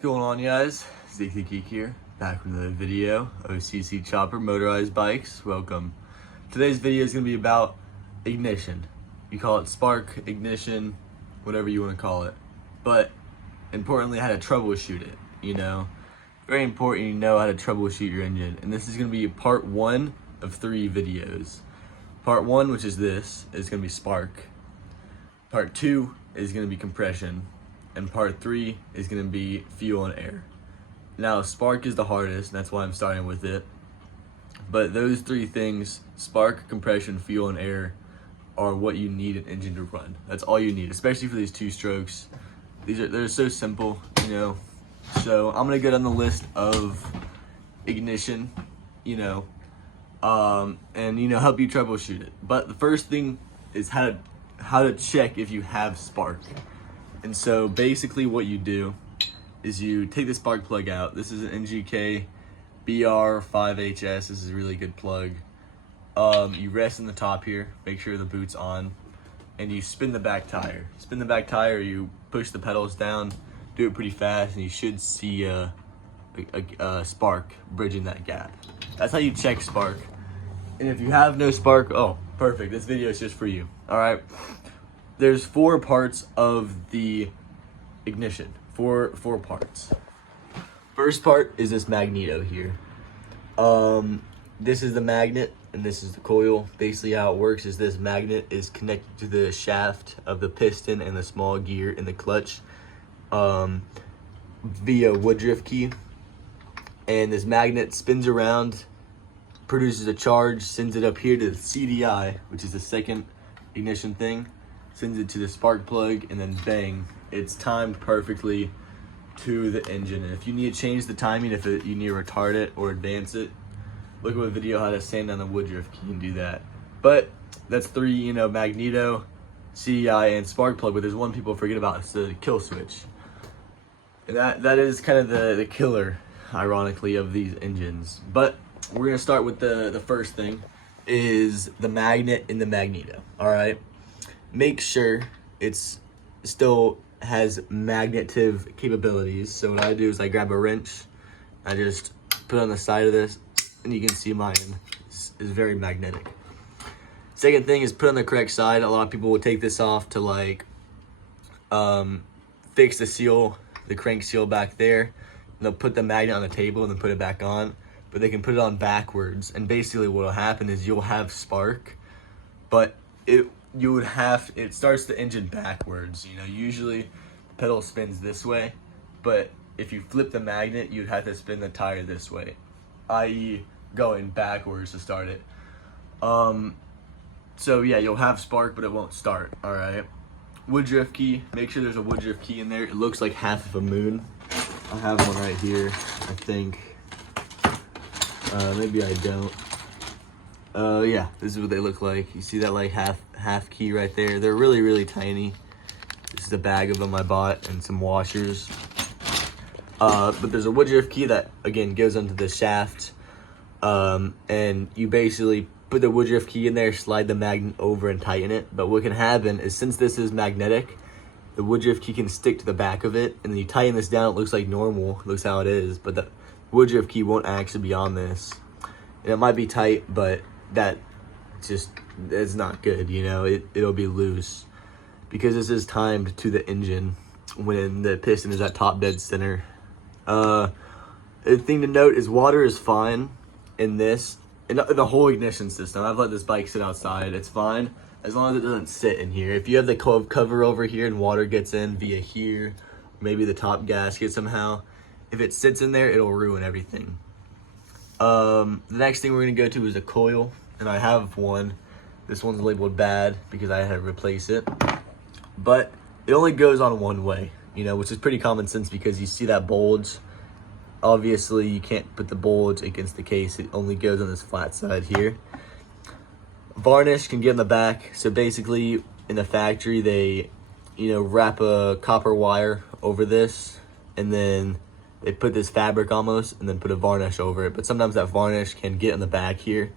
What's going on, guys? Zeke the Geek here, back with another video. OCC Chopper Motorized Bikes, welcome. Today's video is going to be about ignition. You call it spark, ignition, whatever you want to call it. But importantly, how to troubleshoot it, Very important you know how to troubleshoot your engine. And this is going to be part 1 of 3 videos. Part 1, which is this, is going to be spark. Part 2 is going to be compression. And part 3 is going to be fuel and air. Now, spark is the hardest, and that's why I'm starting with it. But those 3 things, spark, compression, fuel, and air, are what you need an engine to run. That's all you need, especially for these 2 strokes. They're so simple, So I'm gonna go down the list of ignition, and help you troubleshoot it. But the first thing is how to check if you have spark. And so basically what you do is you take the spark plug out. This is an NGK BR5HS. This is a really good plug. You rest in the top here, make sure the boot's on, and you spin the back tire. Spin the back tire, you push the pedals down, do it pretty fast, and you should see a spark bridging that gap. That's how you check spark. And if you have no spark, oh, perfect. This video is just for you, all right? There's 4 parts of the ignition, four parts. First part is this Magneto here. This is the magnet and this is the coil. Basically how it works is this magnet is connected to the shaft of the piston and the small gear in the clutch via Woodruff key. And this magnet spins around, produces a charge, sends it up here to the CDI, which is the second ignition thing. Sends it to the spark plug, and then bang, it's timed perfectly to the engine. And if you need to change the timing, you need to retard it or advance it, look at a video how to sand down the Woodruff key and do that. But that's 3, Magneto, CDI, and spark plug. But there's one people forget about, it's the kill switch. And that is kind of the killer, ironically, of these engines. But we're gonna start with the first thing, is the magnet in the Magneto. All right. Make sure it's still has magnetive capabilities. So what I do is I grab a wrench, I just put it on the side of this, and you can see mine is very magnetic. Second thing is put on the correct side. A lot of people will take this off to fix the seal, the crank seal back there. And they'll put the magnet on the table and then put it back on. But they can put it on backwards. And basically what will happen is you'll have spark, but it starts the engine backwards. Usually the pedal spins this way, but if you flip the magnet, you'd have to spin the tire this way, i.e. going backwards to start it. So yeah, you'll have spark, but it won't start, all right? Woodruff key, make sure there's a Woodruff key in there. It looks like half of a moon. I have one right here, I think. Maybe I don't. Yeah, this is what they look like. You see that half key right there? They're really, really tiny. This is a bag of them I bought and some washers. But there's a Woodruff key that, again, goes onto the shaft. And you basically put the Woodruff key in there, slide the magnet over and tighten it. But what can happen is, since this is magnetic, the Woodruff key can stick to the back of it. And then you tighten this down, it looks like normal. It looks how it is. But the Woodruff key won't actually be on this. And it might be tight, but it's not good, it'll be loose because this is timed to the engine when the piston is at top dead center. The thing to note is water is fine in this, in the whole ignition system. I've let this bike sit outside, it's fine as long as it doesn't sit in here. If you have the cover over here and water gets in via here, maybe the top gasket somehow, if it sits in there, it'll ruin everything. The next thing we're gonna go to is a coil. And I have one. This one's labeled bad because I had to replace it. But it only goes on one way, which is pretty common sense because you see that bulge. Obviously, you can't put the bulge against the case. It only goes on this flat side here. Varnish can get in the back. So basically, in the factory, they, wrap a copper wire over this. And then they put this fabric almost and then put a varnish over it. But sometimes that varnish can get in the back here.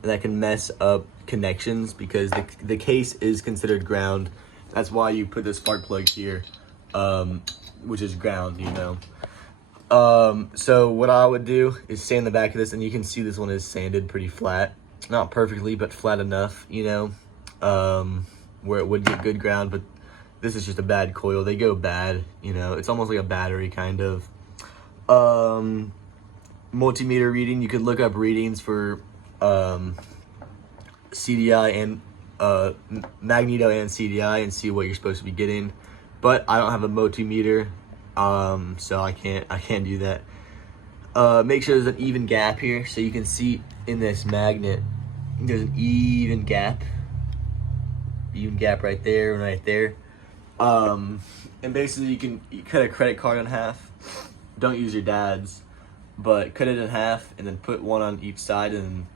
And that can mess up connections because the case is considered ground. That's why you put the spark plug here, which is ground, So what I would do is sand the back of this, and you can see this one is sanded pretty flat. Not perfectly, but flat enough, you know, where it would get good ground, but this is just a bad coil. They go bad, you know, it's almost like a battery kind of. Multimeter reading, you could look up readings for CDI and Magneto and CDI and see what you're supposed to be getting, but I don't have a multimeter, so I can't do that. Make sure there's an even gap here, so you can see in this magnet there's an even gap right there and right there. And basically you cut a credit card in half. Don't use your dad's, but cut it in half and then put one on each side and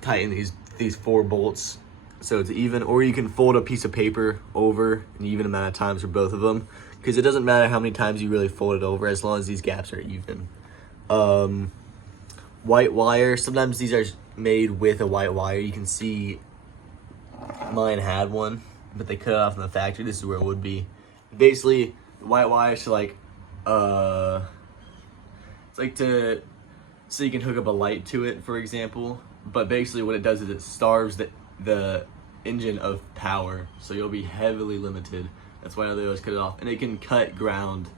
tighten these 4 bolts so it's even. Or you can fold a piece of paper over an even amount of times for both of them, because it doesn't matter how many times you really fold it over as long as these gaps are even. White wire, sometimes these are made with a white wire. You can see mine had one, but they cut it off in the factory. This is where it would be. Basically, the white wire is like it's like so you can hook up a light to it, for example. But basically what it does is it starves the engine of power, so you'll be heavily limited. That's why they always cut it off, and it can cut ground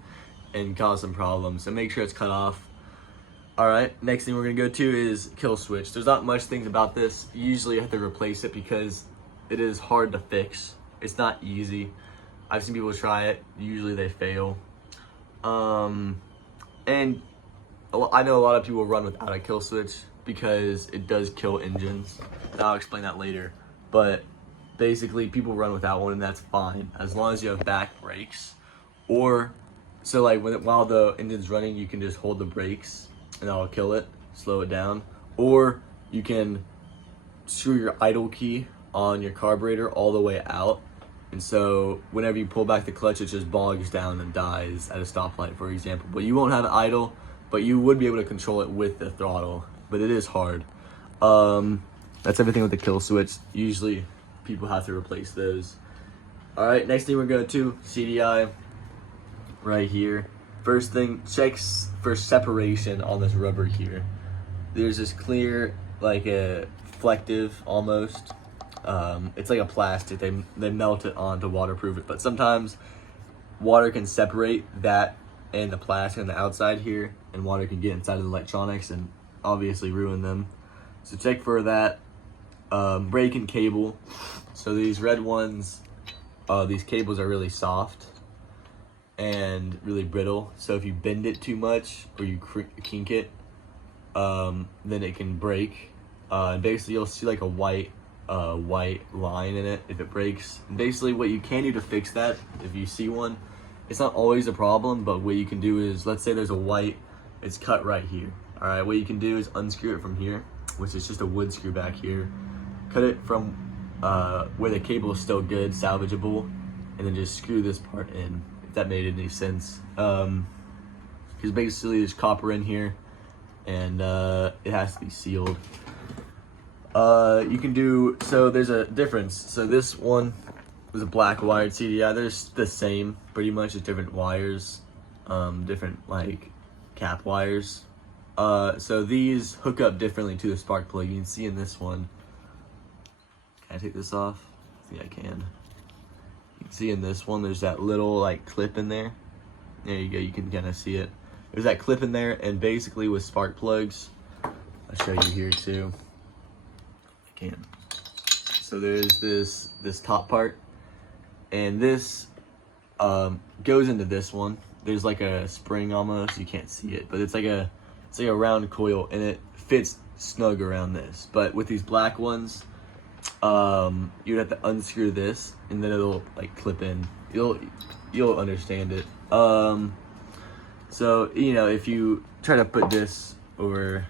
and cause some problems, so make sure it's cut off. All right, next thing we're gonna go to is kill switch. There's not much things about this. You usually have to replace it because it is hard to fix. It's not easy. I've seen people try it. Usually they fail. And I know a lot of people run without a kill switch because it does kill engines. And I'll explain that later. But basically, people run without one, and that's fine as long as you have back brakes. Or so like while the engine's running, you can just hold the brakes and that'll kill it, slow it down. Or you can screw your idle key on your carburetor all the way out, and so whenever you pull back the clutch, it just bogs down and dies at a stoplight, for example. But you won't have it idle, but you would be able to control it with the throttle, but it is hard. That's everything with the kill switch. Usually people have to replace those. All right, next thing we're going to CDI right here. First thing, checks for separation on this rubber here. There's this clear, like a reflective almost. It's like a plastic. They melt it on to waterproof it, but sometimes water can separate that and the plastic on the outside here, and water can get inside of the electronics and obviously ruin them. So check for that. Brake and cable. So these red ones, these cables are really soft and really brittle. So if you bend it too much or you kink it, then it can break. And basically you'll see like a white line in it if it breaks. And basically what you can do to fix that, if you see one, it's not always a problem, but what you can do is, let's say there's a white, it's cut right here. All right, what you can do is unscrew it from here, which is just a wood screw back here. Cut it from where the cable is still good, salvageable, and then just screw this part in, if that made any sense. Because basically there's copper in here, and it has to be sealed. You can do, so there's a difference. So this one was a black wired CDI. They're the same, pretty much, just different wires, different like cap wires. So these hook up differently to the spark plug. You can see in this one, can I take this off? I think I can. You can see in this one, there's that little like clip in there. There you go, you can kind of see it. There's that clip in there, and basically with spark plugs, I'll show you here too. I can. So there's this top part, and this goes into this one. There's like a spring almost, you can't see it, but it's like a round coil, and it fits snug around this. But with these black ones, you'd have to unscrew this, and then it'll like clip in. You'll understand it. So you know, if you try to put this over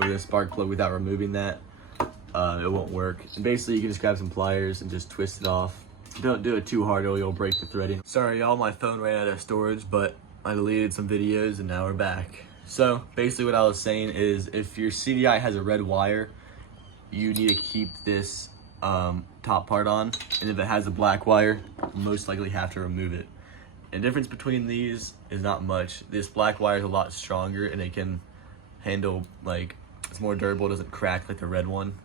this spark plug without removing that, it won't work. And basically you can just grab some pliers and just twist it off. Don't do it too hard or you'll break the threading. Sorry y'all, my phone ran out of storage, but I deleted some videos and now we're back. So basically what I was saying is, if your CDI has a red wire, you need to keep this top part on, and if it has a black wire, you'll most likely have to remove it. And the difference between these is not much. This black wire is a lot stronger and it can handle, like, it's more durable, it doesn't crack like the red one.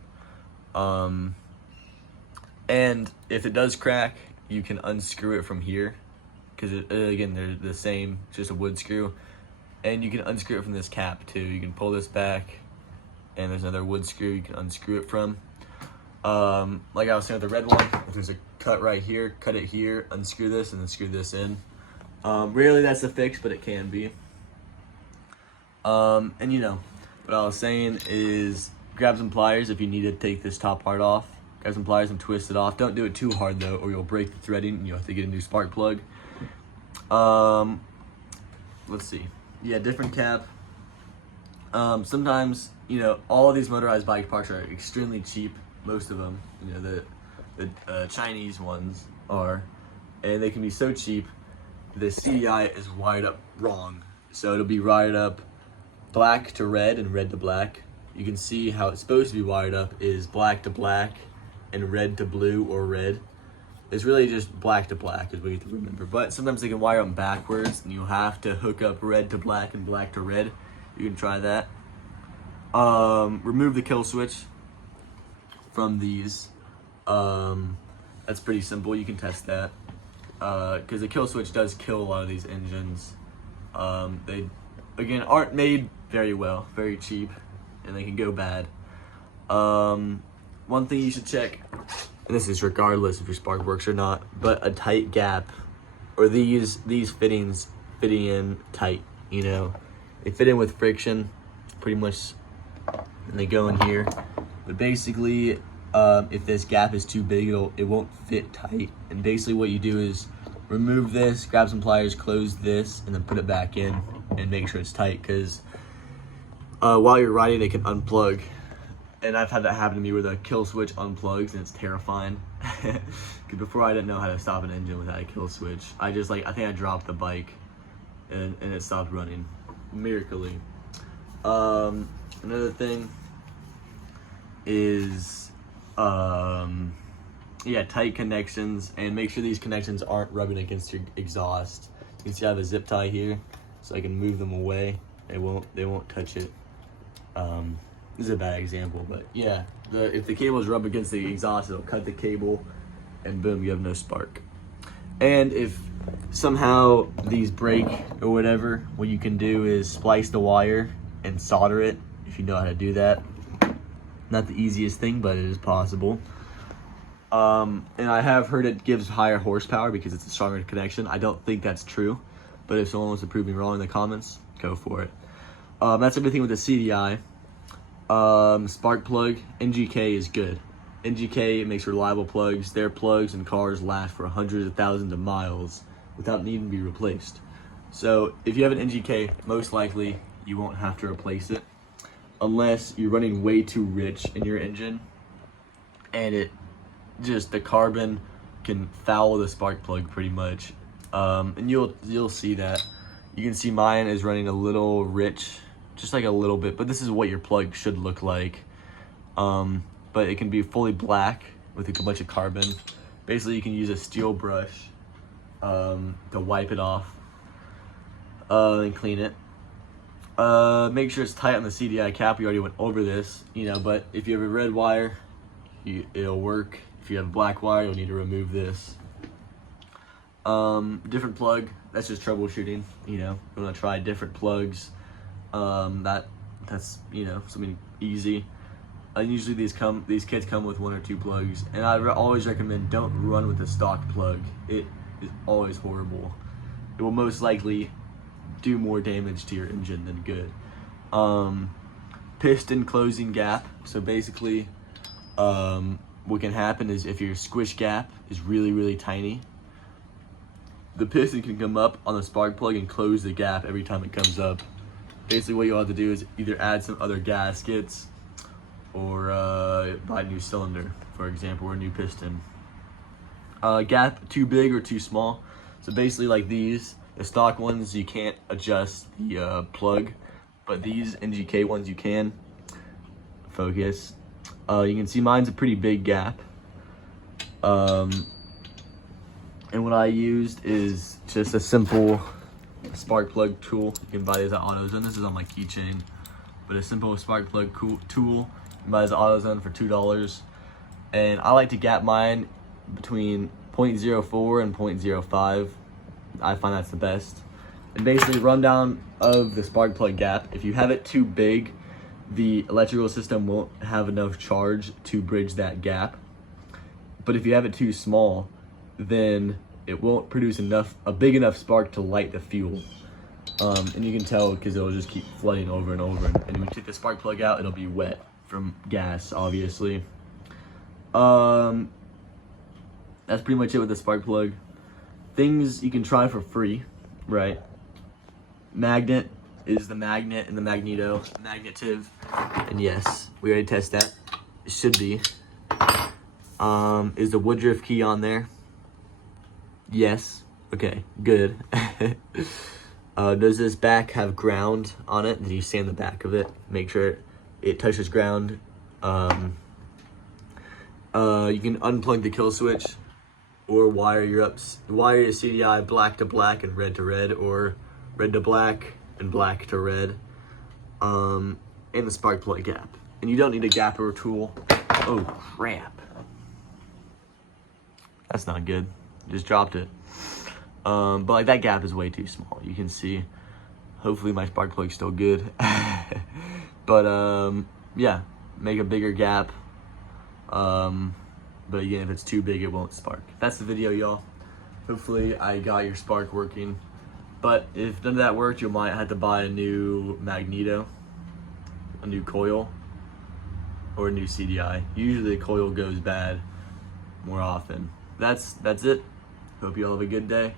And if it does crack, you can unscrew it from here, because again, they're the same, it's just a wood screw. And you can unscrew it from this cap too. You can pull this back, and there's another wood screw you can unscrew it from. Like I was saying with the red one, if there's a cut right here, cut it here, unscrew this, and then screw this in. Rarely that's a fix, but it can be. And you know, what I was saying is grab some pliers if you need to take this top part off. Grab some pliers and twist it off. Don't do it too hard though, or you'll break the threading and you'll have to get a new spark plug. Let's see. Yeah, different cap. Sometimes, you know, all of these motorized bike parts are extremely cheap. Most of them, you know, the Chinese ones are, and they can be so cheap. The CDI is wired up wrong, so it'll be wired up black to red and red to black. You can see how it's supposed to be wired up is black to black and red to blue or red. It's really just black to black is what you have to remember. But sometimes they can wire them backwards and you'll have to hook up red to black and black to red. You can try that. Remove the kill switch from these. That's pretty simple. You can test that. Because the kill switch does kill a lot of these engines. They, again, aren't made very well, very cheap, and they can go bad. One thing you should check, and this is regardless if your spark works or not, but a tight gap, or these fittings fitting in tight, you know. They fit in with friction, pretty much, and they go in here. But basically, if this gap is too big, it won't fit tight. And basically what you do is remove this, grab some pliers, close this, and then put it back in and make sure it's tight, because while you're riding it can unplug. And I've had that happen to me where the kill switch unplugs and it's terrifying. Because before I didn't know how to stop an engine without a kill switch. I think I dropped the bike and it stopped running, miraculously. Another thing is, yeah, tight connections, and make sure these connections aren't rubbing against your exhaust. You can see I have a zip tie here, so I can move them away. They won't touch it. This is a bad example, but yeah, if the cables rub against the exhaust, it'll cut the cable, and boom, you have no spark. And if somehow these break or whatever, what you can do is splice the wire and solder it, if you know how to do that. Not the easiest thing, but it is possible. And I have heard it gives higher horsepower because it's a stronger connection. I don't think that's true, but if someone wants to prove me wrong in the comments, go for it. That's everything with the CDI. Spark plug, NGK is good. NGK makes reliable plugs. Their plugs and cars last for hundreds of thousands of miles without needing to be replaced. So if you have an NGK, most likely you won't have to replace it unless you're running way too rich in your engine and the carbon can foul the spark plug pretty much. And you'll see that. You can see mine is running a little rich, just like a little bit, but this is what your plug should look like. But it can be fully black with a bunch of carbon. Basically, you can use a steel brush to wipe it off and clean it. Make sure it's tight on the CDI cap. We already went over this, you know, but if you have a red wire, it'll work. If you have a black wire, you'll need to remove this. Different plug, that's just troubleshooting, you know. You want to try different plugs. That's, you know, something easy. And usually these kits come with 1 or 2 plugs, and I always recommend don't run with a stock plug. It is always horrible. It will most likely do more damage to your engine than good. Piston closing gap. So basically, what can happen is if your squish gap is really, really tiny, the piston can come up on the spark plug and close the gap every time it comes up. Basically what you'll have to do is either add some other gaskets or buy a new cylinder, for example, or a new piston. Gap too big or too small. So basically like these, the stock ones, you can't adjust the plug, but these NGK ones you can. Focus. You can see mine's a pretty big gap. And And what I used is just a simple spark plug tool. You can buy these at AutoZone. This is on my keychain. But a simple spark plug tool. You can buy these at AutoZone for $2. And I like to gap mine between 0.04 and 0.05. I find that's the best. And basically, rundown of the spark plug gap. If you have it too big, the electrical system won't have enough charge to bridge that gap. But if you have it too small, then it won't produce a big enough spark to light the fuel. And you can tell because it'll just keep flooding over and over. And when you take the spark plug out, it'll be wet from gas, obviously. That's pretty much it with the spark plug. Things you can try for free, right? Magnet is the magnet and the Magneto, magnetive. And yes, we already tested that. It should be. Is the Woodruff key on there? Yes. Okay, good. Does this back have ground on it? Did you sand the back of it? Make sure it touches ground. You can unplug the kill switch or wire your CDI black to black and red to red, or red to black and black to red, in the spark plug gap. And you don't need a gapper tool. Oh crap. That's not good. Just dropped it. But like that gap is way too small. You can see, hopefully my spark plug's still good. But yeah, make a bigger gap. But again, if it's too big, it won't spark. That's the video, y'all. Hopefully I got your spark working. But if none of that worked, you might have to buy a new Magneto, a new coil, or a new CDI. Usually the coil goes bad more often. That's it. Hope you all have a good day.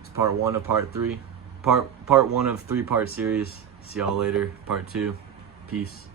It's part 1 of part 3. Part 1 of 3-part series. See y'all later. Part 2. Peace.